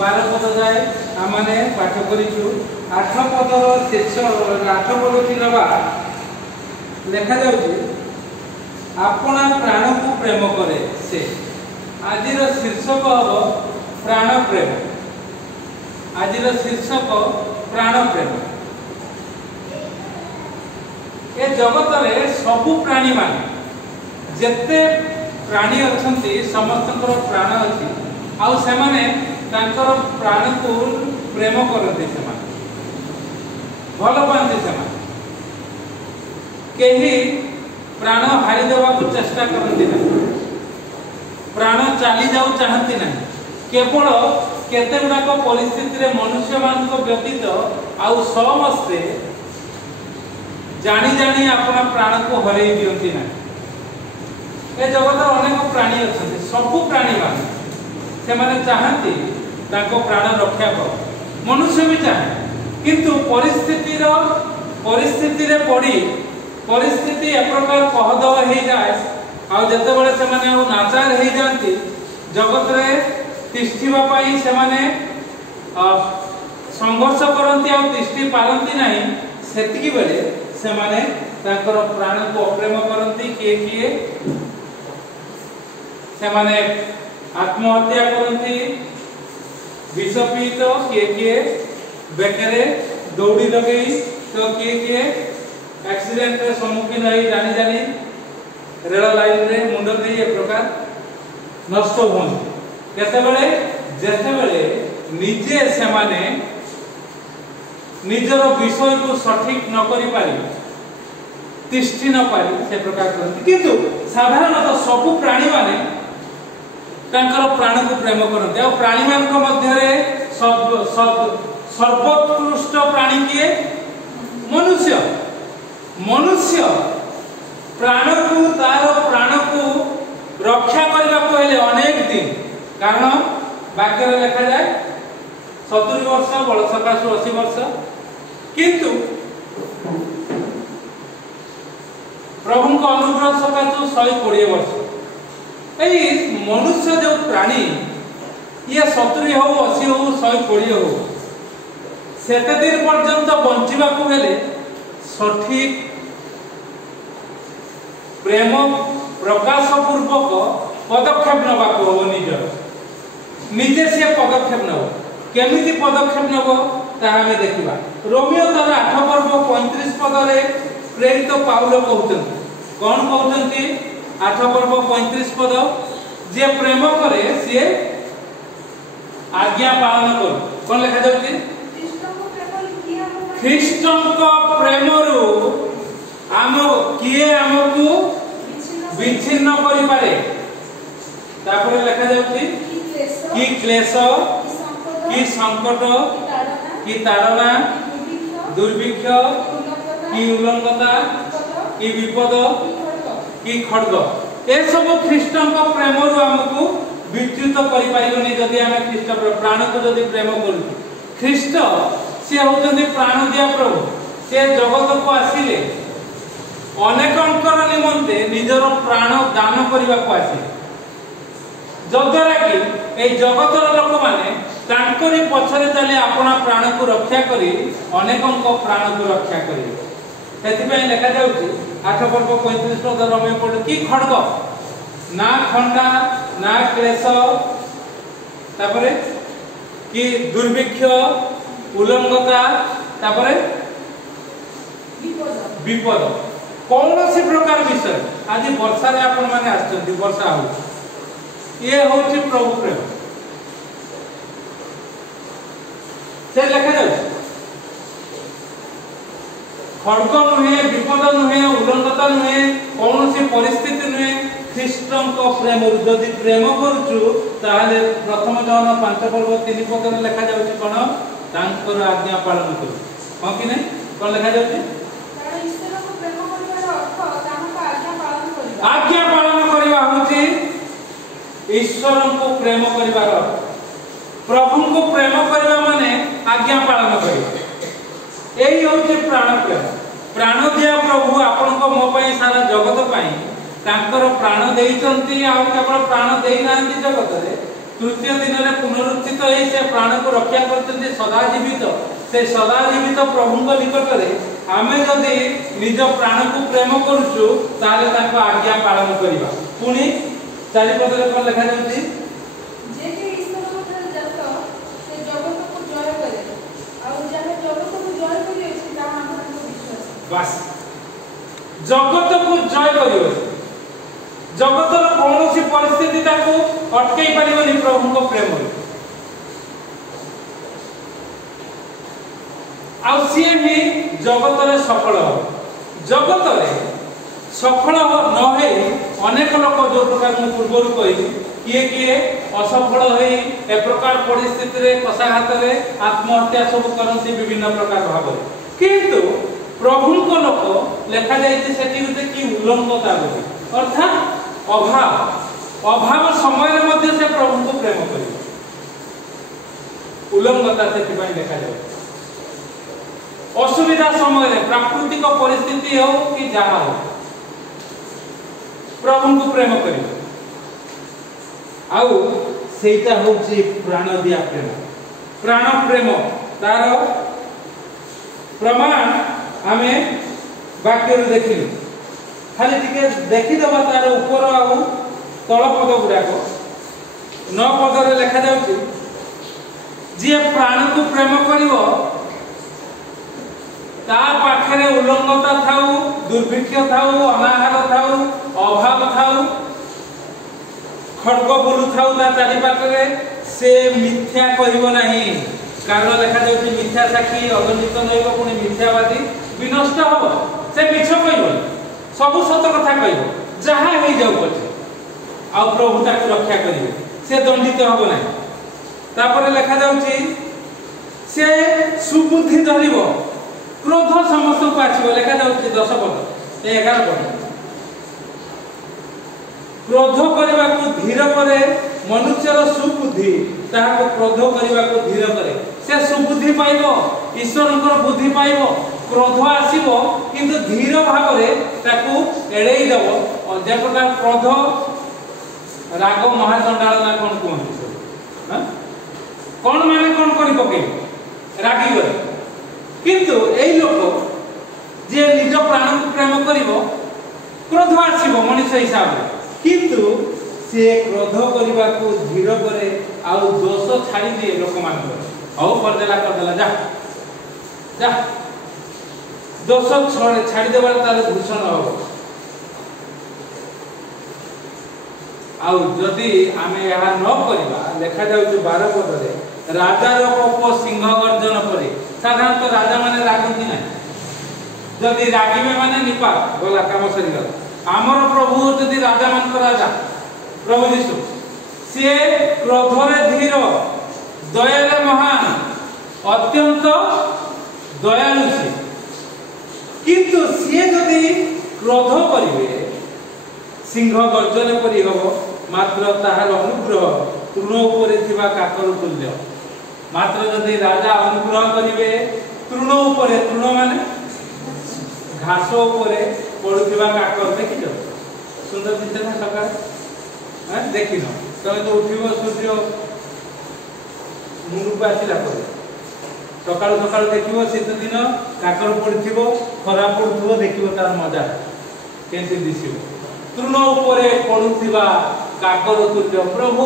12 पद जाए आमने पाठ करिछु 8 पदर शीर्ष 8 पद थिलबा लेखा जाउछि आपना प्राण को प्रेम करे से आजिर शीर्षक हबो प्राण प्रेम आजिर शीर्षक प्राण प्रेम ए जगत रे सबु प्राणी माने जेते प्राणी अछंती समस्तकर प्राण अछि आउ से माने तांकर प्राण को प्रेम करते से माने भल पाते से माने केही प्राण हारी देवा को चेष्टा करती नहीं प्राण चली जाऊ चाहती नहीं केवल केते गुडाक परिस्थिति रे मनुष्य मान को व्यतीत आउ समस्ते जानी जानी अपना प्राण को हरई दियंती नहीं ए जगत अनेक प्राणी अछंती सब प्राणी माने से माने चाहती ताको प्राण रक्षा कर मनुष्य भी चाहे किंतु परिस्थिति रे पड़ी परिस्थिति एक प्रकार कहदव हो जाए आ जते बेले से माने नाचार हो जाती जगत रे तिष्ठिबा पई से माने संघर्ष करंती आ तिष्ठि पारंती नहीं सेतिकी बेले से माने ताकर प्राण को अप्रेम करंती किए से माने आत्महत्या करंती विष पीत किए बेकरे दौड़ी लगई तो किए एक्सीडेंट रे सम्मुखीन होई जानी जानी रेल लाइन रे मुंड दे ए प्रकार नष्ट होन केते बेले जेते बेले निजे से माने निजर विषय को सठिक न करि पारि तिष्ठि न पारि से प्रकार करती किंतु साधारणतः सब प्राणी माने तांकर प्राण को प्रेम करते और प्राणी मान को मध्य रे सर्वोत्कृष्ट प्राणी किए मनुष्य मनुष्य प्राण को तार प्राण को रक्षा करने को हेले अनेक दिन कारण वाक्य रे लिखा जाए 70 वर्ष बल सकाशु 80 वर्ष किंतु प्रभु को अनुग्रह सकाशु 120 वर्ष ए मनुष्य जो प्राणी ये 70 हो 80 हो 120 हो सेते दिन पर्यंत बंचिबा को हेले सठिक प्रेम प्रकाश पूर्वक पदक्षेप नबा को हो निजे से पदक्षेप नब केमिति पदक्षेप नब ता हमें देखिबा रोमियो तर 8 पर्व 35 पद रे प्रेरित पाउल कहउछन कोन कहउछन कि 8 पर्व 35 पद जे प्रेम करे से आज्ञा पालन कर कोन लिखा जाउछि ख्रीष्टन को प्रेम रु आम किए हमकु विच्छिन्न करि पारे तापर लिखा जाउछि कि क्लेश कि संकट कि ताड़ना दुर्भिक्ष कि उल्लंघता कि विपद कि खड्ग ए सब ख्रीष्टन को प्रेम रु हमकु विच्युत करि पारिबनी जदि हम ख्रीष्ट प्राण को जदि प्रेम करू ख्रीष्ट से होचंदी प्राण दिया प्रभु से जगत को आसिले अनेकंकर निमंते निजर प्राण दान करबा को आसी जद्वारा कि ए जगतर लोक माने तांकरी पछरे चले अपना प्राण को रक्षा करी अनेकंक प्राण को रक्षा करी सेति पय लेखा जाउछि 8 पर्व 35 पद रमे पड कि खड्ग ना खंडा ना क्लेश तापरे कि दुर्भिक्ष उल्लंघता तापरे विपद कौन सी प्रकार विषय आज वर्षा रे आपण माने आछथि वर्षा हो ये होछि प्रभु प्रेम से लेखा जाउछि खड्ग नुहे विपद नुहे उल्लंघता नुहे कौन सी परिस्थिति नुहे ख्रीष्टन को प्रेम जदि प्रेम करूछु ताले प्रथम जन 5 पर्व 3 पद रे लेखा जाउछि कोन तांकर आज्ञा पालन करू हां कि नहीं कोन लेखा जाउछि आज्ञा पालन करबा होछि ईश्वर को प्रेम करिवार प्रभु को प्रेम करबा माने आज्ञा पालन करबा एही होछि प्राण प्रेम प्राण दिया प्रभु आपन को मो पई सारा जगत पई तांकर प्राण देइचंती आ केवल प्राण देई नांती जगत रे तृतीय दिन रे पुनरुत्थित होई से प्राण को रक्षा करते सदा जीवित से सदा जीवित प्रभु निकट रे आमे जदि निज प्राण को प्रेम करूछु ताले ताको आज्ञा पालन करिबा। पुनी चारि पद रे कोन लिखा जाउची जे के ईश्वर को जत से जगत को जय करे और जाने जगत को जय करियो से ता हमर विश्वास। बस जगत को जय करियो जगतर कौन परिस्थिति ताको अटकई पारिबनी प्रभु को प्रेम आउ सी ही जगत सफल हो जगत सफल न हो अनेक लोक जो प्रकार मैं पूर्व कहली किए किए असफल हो ए प्रकार परिस्थिति रे कषाघात रे आत्महत्या सब करती विभिन्न प्रकार भाव किंतु प्रभु को लोक लेखा जाइए सेठी गोटे कि उल्लंघता बोली अर्थात अभाव समय रे मध्य से प्रभु को प्रेम करियो उल्लंघता से देखा जाए असुविधा समय रे प्राकृतिक परिस्थिति हो कि जहा हो प्रभु को प्रेम करियो आउ सेटा होची प्राण दिया प्राण प्रेम तार प्रमाण आमे वाक्य रे देखिलु खाली टिके देखि दबा तार ऊपर आउ तळ पद गुडाको 9 पद रे लिखा जाउची जे प्राण को प्रेम करिवो ता पाखरे उल्लंघता थाउ दुर्भिक्ष थाउ अनाहार थाउ अभाव थाउ खड्ग बोलु थाउ ता चारि पाखरे से मिथ्या कहिवो नाही कारण लिखा जाउची मिथ्या साक्षी अगणित नहिबो पुनी मिथ्यावादी विनष्ट हबो से मिछ कहिवो सब सत कथा कहिवो जहा हे जाउ पछे आ प्रभु ताको रक्षा करिवे से दंडित हबो नाही तापर लिखा जाउची से सुबुद्धि धरिबो क्रोध समस्त को आछिबो लिखा जाउची 10 पद 11 पद क्रोध करबा को धीर करे मनुष्यर सुबुद्धि ताको क्रोध करबा को धीर करे से सुबुद्धि पाइबो ईश्वरकर बुद्धि पाइबो क्रोध आसीबो किंतु धीर भाव रे ताको एड़ेई दबो जे प्रकार क्रोध राग महाचंडाल ना कोन कहନ୍ତି हां कोन माने कोन करि पके रागी गरे किंतु एई लोक जे निज प्राण को प्रेम करिवो क्रोध आसीबो मनुष्य हिसाब रे किंतु से क्रोध करबा को धीर करे आ दोष छाड़ी दे लोक मान औ कर देला जा जा दोष छाड़ी देबा तार भूषण हो आउ जदि आमे यहा न करबा लेखा जाउ 12 पद रे राजा रो कोप सिंह गर्जन करे साधारणतः राजा माने रागंती ना जदि रागिमे माने निपा गला काम सरी गला आमर प्रभु जदि राजा मान को राजा प्रभु यीशु से क्रोध रे धीर दया रे महान अत्यंत दयालु से किंतु से जदि क्रोध करिवे सिंह गर्जन परि हबो मात्र ताहार अनुग्रह तृण ऊपर थिबा काकर तुल्य मात्र जदि राजा अनुग्रह करिवे तृण ऊपर तृण माने घास ऊपर पड़ुथिबा काकर देखियो सुंदर दिसे ना सकाळ हां देखिनो तमे तो उठिबो सूर्य मुंडू को आसीला परे सकाळ सकाळ देखिबो शीत दिन काकर पड़थिबो खरा पड़थबो देखिबो तार मजा केंति दिसिबो तृण ऊपर पड़ुथिबा काकर तुल्य प्रभु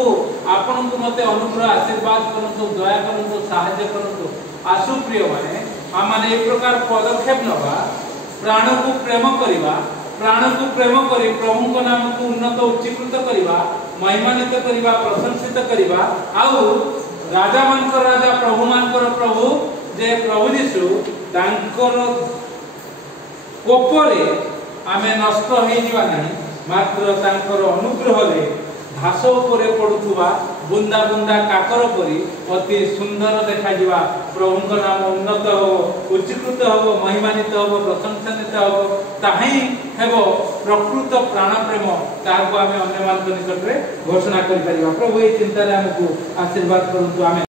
आपन को मते अनुग्रह आशीर्वाद करंतु दया करंतु सहायता करंतु आसु प्रिय माने हम माने एक प्रकार पदक्षेप नबा प्राण को प्रेम करिबा प्राण को प्रेम करी प्रभु को नाम को उन्नत उच्चीकृत करिबा महिमान्वित करिबा प्रशंसित करिबा आउ राजा मानकर राजा प्रभु मानकर प्रभु जे प्रभु यीशु तांकर कोपरे आमे नष्ट होई जिवा नाही मात्र तांकर अनुग्रह रे घास ऊपर पड़ुवा बुंदा बुंदा काकर परी अति सुंदर देखा जिवा प्रभु नाम उन्नत हो उच्चीकृत हो महिमान्वित हो प्रशंसित हो ताही हेबो प्रकृत प्राण प्रेम ताको आमे अन्य मान निकट रे घोषणा करि परिबा प्रभु ए चिंता रे हमकु आशीर्वाद करंतु आमे